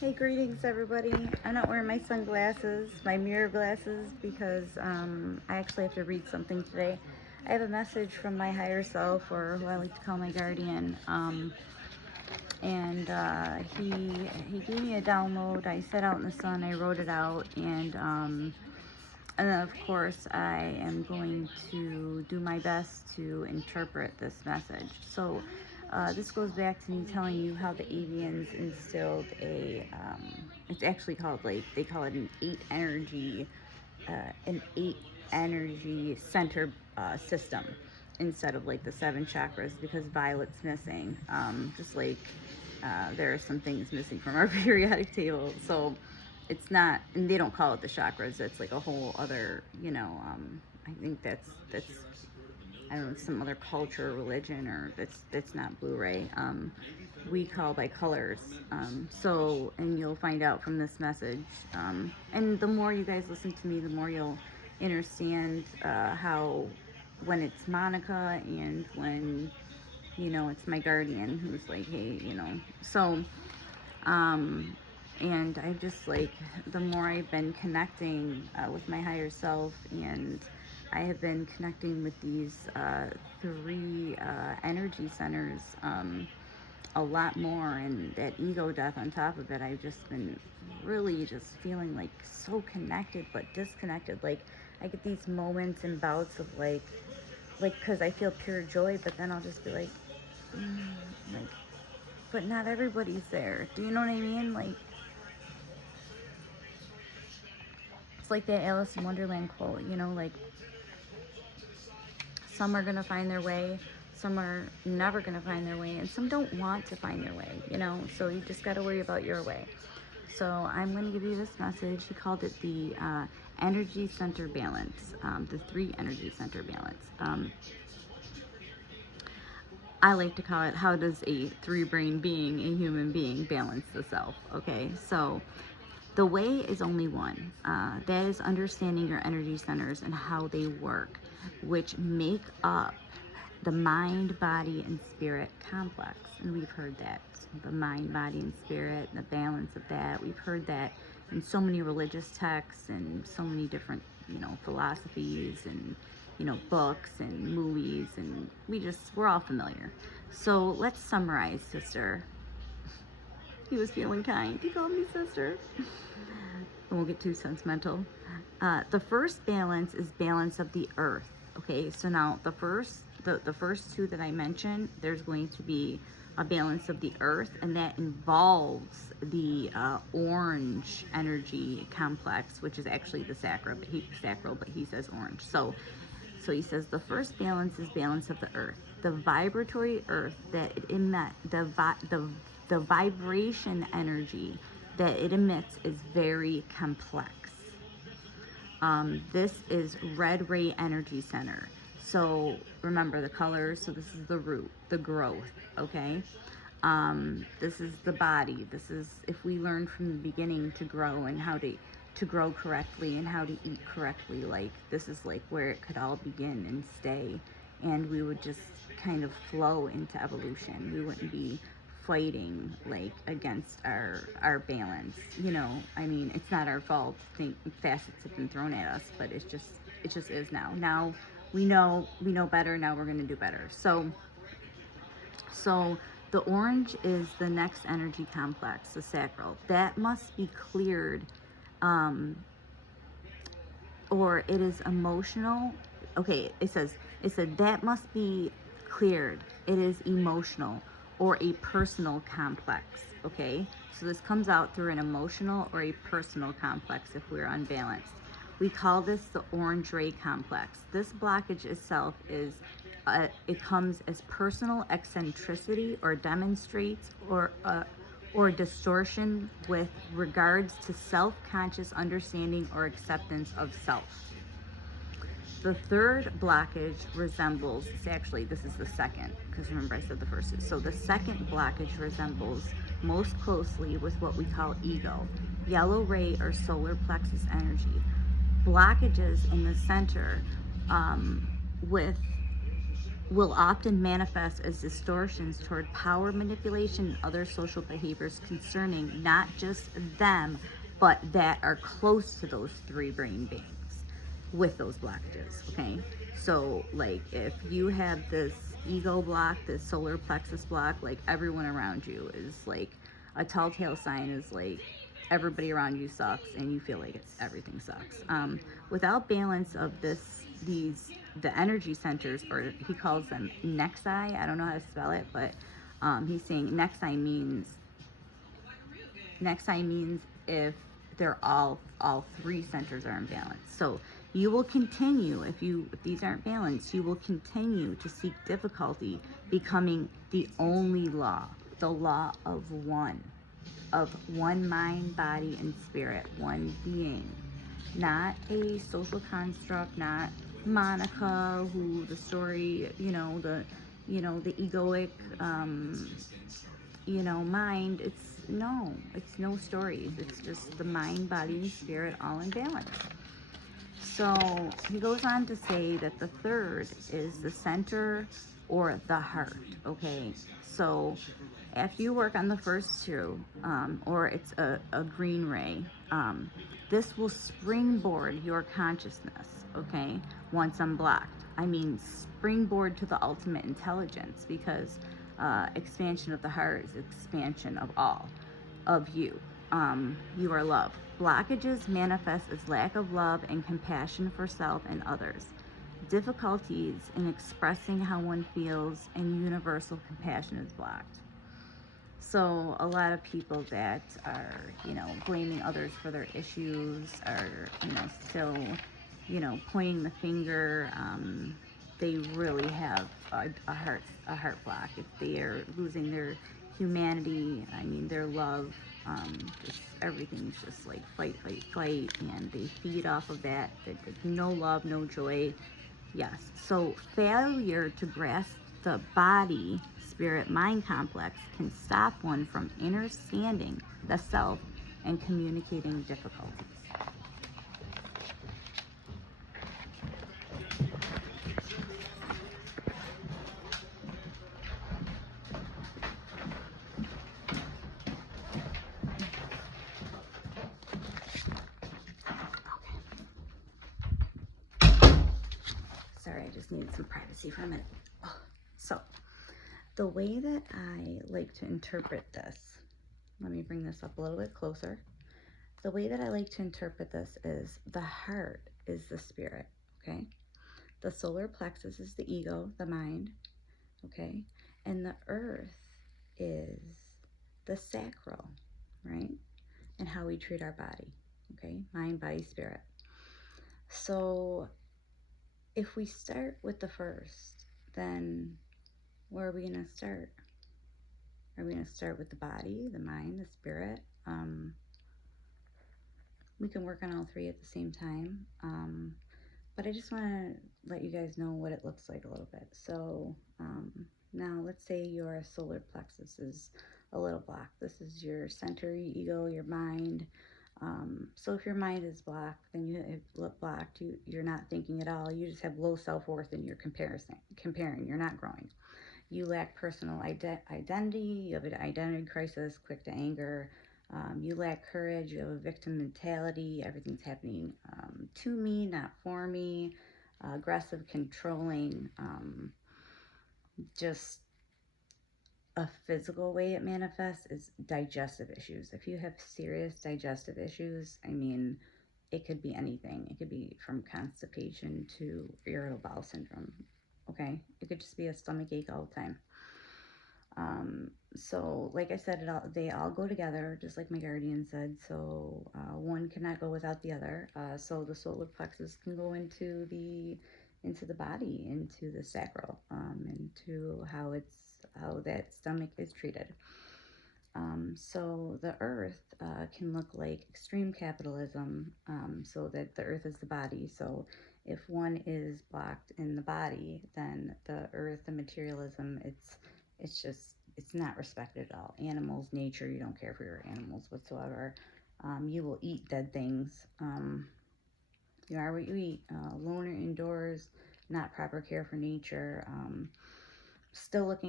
Hey, greetings everybody. I'm not wearing my sunglasses, my mirror glasses, because I actually have to read something today. I have a message from my higher self, or who I like to call my guardian, and he gave me a download. I set out in the sun, I wrote it out, and then of course I am going to do my best to interpret this message. So this goes back to me telling you how the avians instilled it's actually called, like, they call it an eight energy center system instead of like the seven chakras, because violet's missing. Just like there are some things missing from our periodic table. So it's not, and they don't call it the chakras. It's like a whole other, I think that's I don't know, some other culture or religion, or that's not Blu-ray. We call by colors. And you'll find out from this message. And the more you guys listen to me, the more you'll understand how, when it's Monica and when, it's my guardian who's like, hey, So, and I just, like, the more I've been connecting with my higher self, and I have been connecting with these three energy centers a lot more, and that ego death on top of it, I've just been really just feeling like so connected but disconnected. Like, I get these moments and bouts of like because I feel pure joy, but then I'll just be like, mm, like, but not everybody's there. Do you know what I mean? Like, it's like that Alice in Wonderland quote, like, some are gonna find their way, some are never gonna find their way, and some don't want to find their way, so you just gotta worry about your way. So I'm gonna give you this message. He called it the energy center balance, the three energy center balance. I like to call it, how does a three-brain being, a human being, balance the self? Okay, so the way is only one. That is understanding your energy centers and how they work, which make up the mind, body, and spirit complex. And we've heard that. The mind, body, and spirit, and the balance of that. We've heard that in so many religious texts and so many different, philosophies and, books and movies, and we're all familiar. So let's summarize, sister. He was feeling kind. He called me sister. I won't get too sentimental. The first balance is balance of the earth. Okay, so now the first two that I mentioned, there's going to be a balance of the earth, and that involves the orange energy complex, which is actually the sacral, but he says orange. So he says the first balance is balance of the earth. The vibratory earth that it emits, the vibration energy that it emits is very complex. This is red ray energy center. So remember the colors. So this is the root, the growth, okay? This is the body. This is, if we learn from the beginning to grow and how to grow correctly and how to eat correctly, like, this is like where it could all begin and stay, and we would just kind of flow into evolution. We wouldn't be fighting like against our balance. I mean, it's not our fault. Facets have been thrown at us, but it just is now we know better. Now we're going to do better. So the orange is the next energy complex, the sacral. That must be cleared, or it is emotional. Okay, it said that must be cleared. It is emotional or a personal complex. Okay, so this comes out through an emotional or a personal complex if we're unbalanced. We call this the orange ray complex. This blockage itself is it comes as personal eccentricity, or demonstrates or distortion with regards to self-conscious understanding or acceptance of self. The third blockage resembles, this is the second, because remember I said the first two. So the second blockage resembles most closely with what we call ego, yellow ray or solar plexus energy. Blockages in the center with will often manifest as distortions toward power manipulation and other social behaviors concerning not just them, but that are close to those three brain beings with those blockages. Okay, so like if you have this ego block, this solar plexus block, like everyone around you is like a telltale sign is like everybody around you sucks and you feel like it's everything sucks. Without balance of the energy centers, or he calls them nexi. I don't know how to spell it, but he's saying nexi means if they're all three centers are imbalanced. So you will continue, if these aren't balanced, you will continue to seek difficulty becoming the only law, the law of one mind, body, and spirit, one being, not a social construct, not Monica, who the story, the egoic, mind. It's no stories. It's just the mind, body, and spirit all in balance. So he goes on to say that the third is the center or the heart. Okay, so after you work on the first two, or it's a green ray, this will springboard your consciousness. Okay, once unblocked. I mean, springboard to the ultimate intelligence, because expansion of the heart is expansion of all of you. You are love. Blockages manifest as lack of love and compassion for self and others. Difficulties in expressing how one feels and universal compassion is blocked. So a lot of people that are, blaming others for their issues are, still, pointing the finger. They really have a heart block. If they are losing their humanity, I mean their love, just everything's just like fight, fight, fight, and they feed off of that. There's no love, no joy. Yes. So failure to grasp the body, spirit, mind complex can stop one from understanding the self and communicating difficulties. Sorry, I just needed some privacy for a minute. So, the way that I like to interpret this, let me bring this up a little bit closer. The way that I like to interpret this is the heart is the spirit, okay? The solar plexus is the ego, the mind, okay? And the earth is the sacral, right? And how we treat our body, okay? Mind, body, spirit. So if we start with the first, then where are we going to start? Are we going to start with the body, the mind, the spirit? We can work on all three at the same time. But I just want to let you guys know what it looks like a little bit. So now let's say your solar plexus is a little blocked. This is your center, your ego, your mind. So if your mind is blocked, then you're not thinking at all. You just have low self-worth and you're comparing, you're not growing. You lack personal identity, you have an identity crisis, quick to anger, you lack courage, you have a victim mentality, everything's happening to me, not for me, aggressive, controlling, just a physical way it manifests is digestive issues. If you have serious digestive issues, I mean, it could be anything. It could be from constipation to irritable bowel syndrome, okay? It could just be a stomach ache all the time. So like I said, they all go together, just like my guardian said. So one cannot go without the other. So the solar plexus can go into the body, into the sacral, into how that stomach is treated. So the earth can look like extreme capitalism, so that the earth is the body. So if one is blocked in the body, then the earth, the materialism, it's not respected at all. Animals, nature, you don't care for your animals whatsoever. You will eat dead things. You are what you eat. Loner indoors, not proper care for nature, still looking